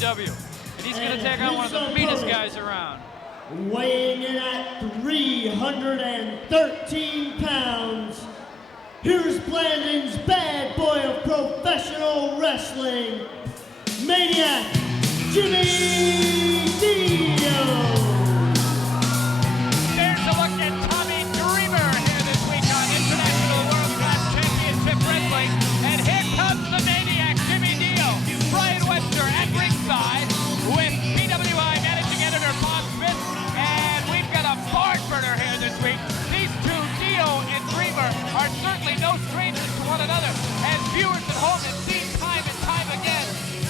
IWCCW. And he's going to take on one of the meanest guys around. Weighing in at 313 pounds, here's Blandon's bad boy of professional wrestling, Maniac, Jimmy Dio. There's a look at Tommy Dreamer here this week on International World Class Championship Wrestling. And here comes the Maniac, Jimmy Dio. Brian Webster at ringside with PWI Managing Editor Bob Smith. And we've got a barn burner here this week. These two, Dio and Dreamer, are certainly no strangers to one another. As viewers at home have seen time and time again,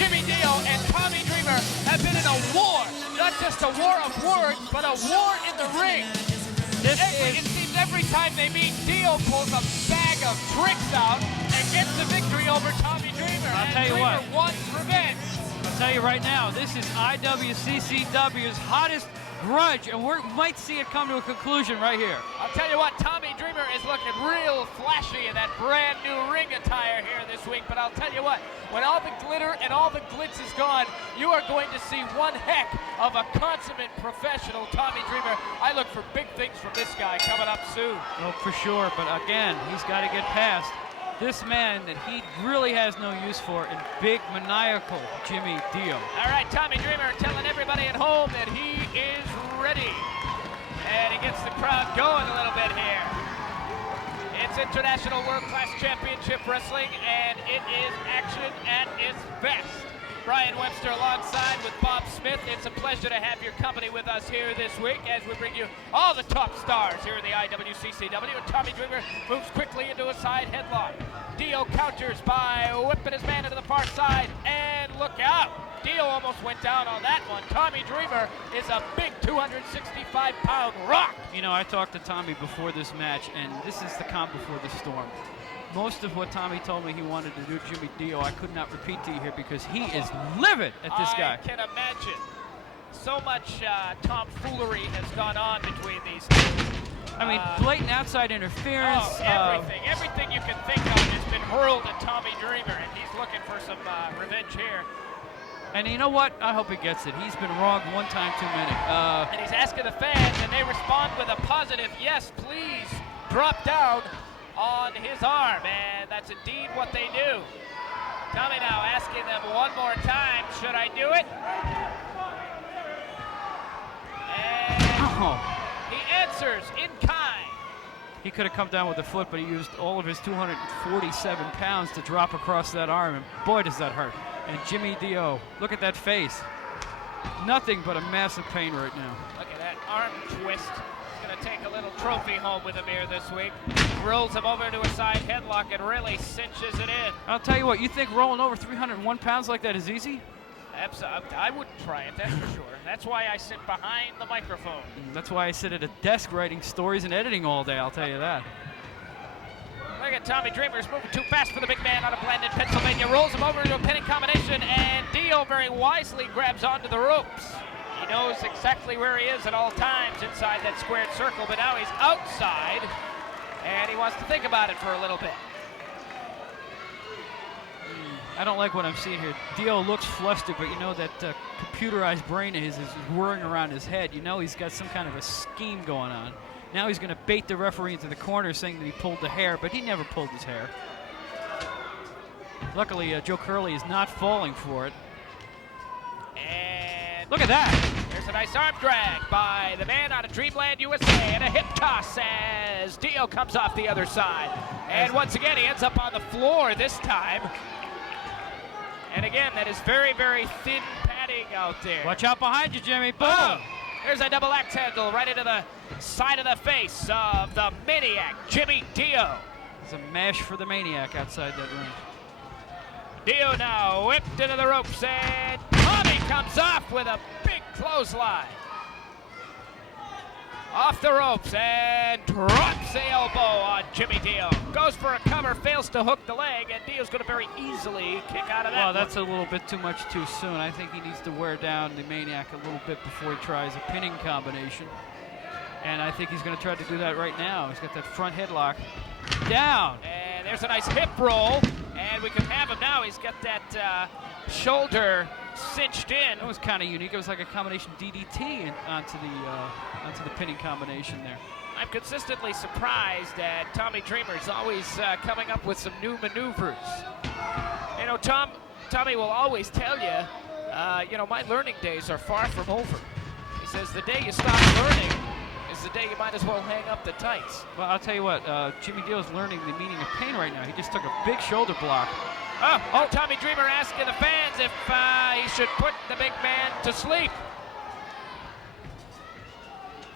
Jimmy Dio and Tommy Dreamer have been in a war. Not just a war of words, but a war in the ring. It seems every time they meet, Dio pulls a bag of tricks out and gets the victory over Tommy Dreamer. I'll tell you what. Dreamer wants revenge. I'll tell you right now, this is IWCCW's hottest grudge, and we might see it come to a conclusion right here. I'll tell you what, Tommy Dreamer is looking real flashy in that brand new ring attire here this week, but I'll tell you what, when all the glitter and all the glitz is gone, you are going to see one heck of a consummate professional Tommy Dreamer. I look for big things from this guy coming up soon. Oh, for sure, but again, he's got to get past this man that he really has no use for in big, maniacal Jimmy Dio. All right, Tommy Dreamer telling everybody at home that he is ready. And he gets the crowd going a little bit here. It's International World Class Championship Wrestling, and it is action at its best. Brian Webster alongside with Bob Smith. It's a pleasure to have your company with us here this week as we bring you all the top stars here in the IWCCW. And Tommy Dreamer moves quickly into a side headlock. Dio counters by whipping his man into the far side, and look out. Dio almost went down on that one. Tommy Dreamer is a big 265-pound rock. You know, I talked to Tommy before this match, and this is the calm before the storm. Most of what Tommy told me he wanted to do Jimmy Dio, I could not repeat to you here because he is livid at this guy. I can imagine. So much tomfoolery has gone on between these two. I mean, blatant outside interference. Oh, everything you can think of has been hurled at Tommy Dreamer, and he's looking for some revenge here. And you know what? I hope he gets it. He's been wronged one time too many. And he's asking the fans, and they respond with a positive, yes, please, drop down on his arm, and that's indeed what they do. Tommy now asking them one more time, should I do it? And he answers in kind. He could have come down with the foot, but he used all of his 247 pounds to drop across that arm, and boy, does that hurt. And Jimmy Dio, look at that face. Nothing but a massive pain right now. Look at that arm twist. He's going to take a little trophy home with him here this week. Rolls him over into a side headlock and really cinches it in. I'll tell you what, you think rolling over 301 pounds like that is easy? I wouldn't try it, that's for sure. That's why I sit behind the microphone. That's why I sit at a desk writing stories and editing all day, I'll tell you that. Look at Tommy Dreamer. He's moving too fast for the big man out of Blandon, Pennsylvania. Rolls him over into a pinning combination, and Dio very wisely grabs onto the ropes. He knows exactly where he is at all times inside that squared circle, but now he's outside, and he wants to think about it for a little bit. I don't like what I'm seeing here. Dio looks flustered, but you know that computerized brain of his is whirring around his head. You know he's got some kind of a scheme going on. Now he's going to bait the referee into the corner saying that he pulled the hair, but he never pulled his hair. Luckily, Joe Curley is not falling for it. And look at that. There's a nice arm drag by the man out of Dreamland, USA, and a hip toss as Dio comes off the other side. And once again, he ends up on the floor this time. And again, that is very, very thin padding out there. Watch out behind you, Jimmy. Boom. Oh, there's a double axe handle right into the side of the face of the Maniac, Jimmy Dio. It's a mash for the Maniac outside that ring. Dio now whipped into the ropes, and Tommy comes off with a big clothesline. Off the ropes and drops the elbow on Jimmy Dio. Goes for a cover, fails to hook the leg, and Dio's going to very easily kick out of that. Well, that's a little bit too much too soon. I think he needs to wear down the Maniac a little bit before he tries a pinning combination. And I think he's going to try to do that right now. He's got that front headlock down. And there's a nice hip roll, and we can have him now. He's got that shoulder cinched in. That was kind of unique. It was like a combination DDT onto the pinning combination there. I'm consistently surprised that Tommy Dreamer's always coming up with some new maneuvers. You know, Tommy will always tell you, you know, my learning days are far from over. He says the day you stop learning is the day you might as well hang up the tights. Well, I'll tell you what, Jimmy Dio's learning the meaning of pain right now. He just took a big shoulder block. Oh, Tommy Dreamer asking the fans if he should put the big man to sleep.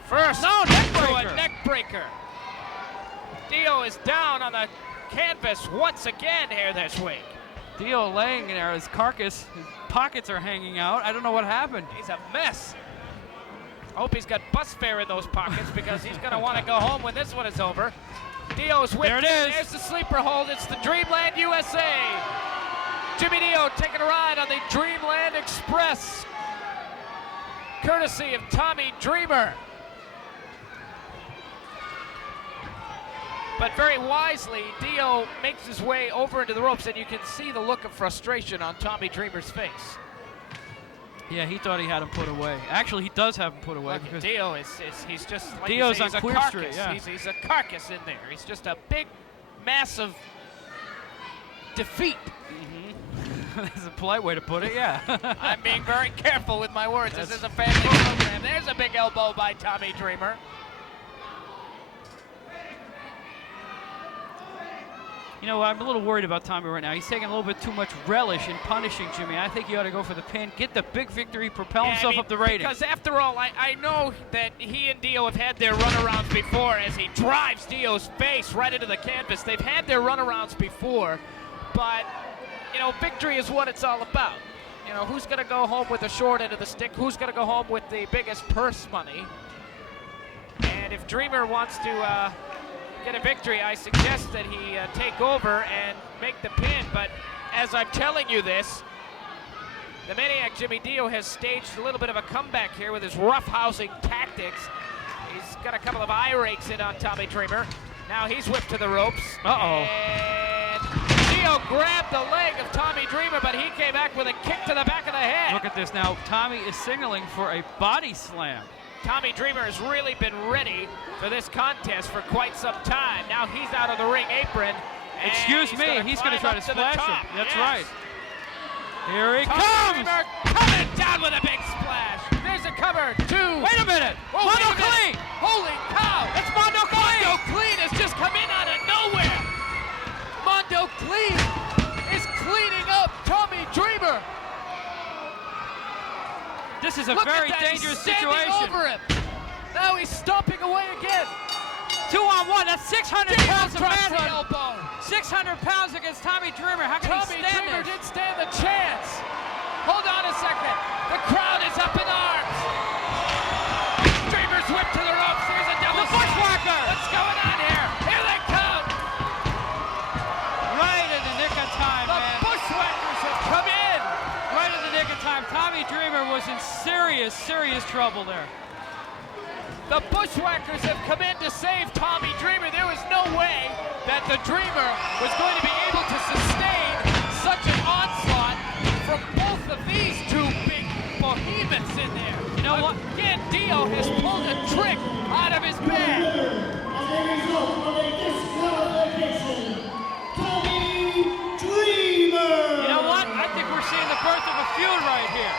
First, no, a neck breaker. Dio is down on the canvas once again here this week. Dio laying there, his carcass, his pockets are hanging out. I don't know what happened. He's a mess. I hope he's got bus fare in those pockets because he's going to want to go home when this one is over. Dio's whipped there it in. is. There's the sleeper hold. It's the Dreamland USA. Jimmy Dio taking a ride on the Dreamland Express, courtesy of Tommy Dreamer. But very wisely, Dio makes his way over into the ropes, and you can see the look of frustration on Tommy Dreamer's face. Yeah, he thought he had him put away. Actually, he does have him put away. Look, Because Dio he's just like Dio's he's on a Queer carcass. Street, yeah. He's a carcass in there. He's just a big mass of defeat. That's a polite way to put it, yeah. I'm being very careful with my words. This is a family program. There's a big elbow by Tommy Dreamer. You know, I'm a little worried about Tommy right now. He's taking a little bit too much relish in punishing Jimmy. I think he ought to go for the pin, get the big victory, propel himself up the ratings. Because after all, I know that he and Dio have had their runarounds before as he drives Dio's face right into the canvas. They've had their runarounds before, but, you know, victory is what it's all about. You know, who's going to go home with the short end of the stick? Who's going to go home with the biggest purse money? And if Dreamer wants to get a victory, I suggest that he take over and make the pin. But as I'm telling you this, the Maniac Jimmy Dio has staged a little bit of a comeback here with his roughhousing tactics. He's got a couple of eye rakes in on Tommy Dreamer. Now he's whipped to the ropes. Uh-oh. And Dio grabbed the leg of Tommy Dreamer, but he came back with a kick to the back of the head. Look at this now. Tommy is signaling for a body slam. Tommy Dreamer has really been ready for this contest for quite some time. Now he's out of the ring apron. Excuse me, he's going to try to splash him. That's right. Here he Tommy comes. Dreamer coming down with a big splash. There's a cover, two. Wait a minute. Oh, Mondo wait a minute. Clean. Holy cow. It's Mondo Clean. Mondo Clean has just come in out of nowhere. Mondo Clean is cleaning up Tommy Dreamer. This is a Look very at that. dangerous He's standing situation. over him. Now he's stomping away again. 2-on-1. That's 600 Dio pounds of drops the manhood. elbow. 600 pounds against Tommy Dreamer. How can Tommy he stand Dreamer this? didn't stand a chance. Hold on a second. The crowd is up in arms. Dreamer's whipped to the ropes. There's a double The Bushwhacker. What's going on here? Here they come. Right in the nick of time, The man. Bushwhackers have come in. Right in the nick of time. Tommy Dreamer was in serious, serious trouble there. The Bushwhackers have come in to save Tommy Dreamer. There was no way that the Dreamer was going to be able to sustain such an onslaught from both of these two big behemoths in there. You know what? Again, Dio has pulled a trick out of his bag. As a result of a disqualification, Tommy Dreamer. You know what? I think we're seeing the birth of a feud right here.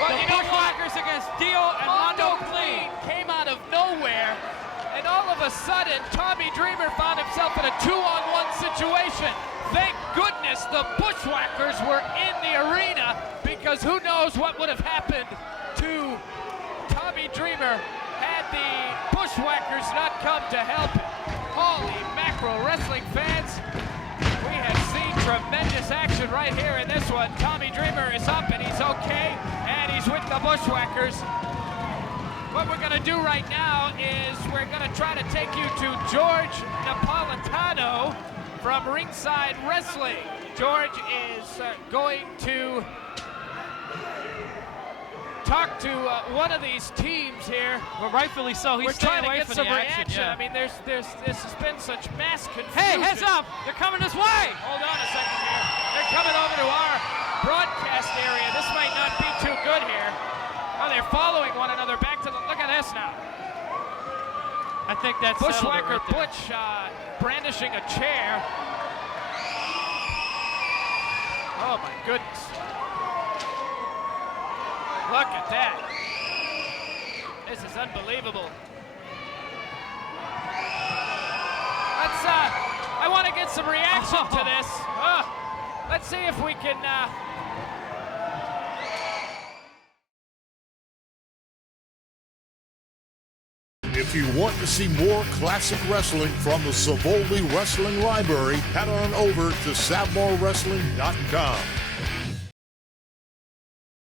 Well, The you know what? Bushwhackers against Dio and Mondo Mondo Clean Clean. came out of nowhere, and all of a sudden, Tommy Dreamer found himself in a 2-on-1 situation. Thank goodness the Bushwhackers were in the arena, because who knows what would have happened to Tommy Dreamer had the Bushwhackers not come to help him. Holy mackerel, wrestling fans. We have seen tremendous action right here in this one. Tommy Dreamer is up and he's okay, and he's with the Bushwhackers. What we're going to do right now is we're going to try to take you to George Napolitano from Ringside Wrestling. George is going to talk to one of these teams here. Well, rightfully so. He's We're trying staying to away get from some the action. reaction. Yeah. I mean, this has been such mass confusion. Hey, heads up! They're coming this way. Hold on a second here. They're coming over to our broadcast area. This might not they're following one another back to the. Look at this now. I think that's settled it Bushwhacker right there. Butch brandishing a chair. Oh my goodness. Look at that. This is unbelievable. Let's, I want to get some reaction to this. Let's see if we can, If you want to see more classic wrestling from the Savoli Wrestling Library, head on over to SavmoreWrestling.com.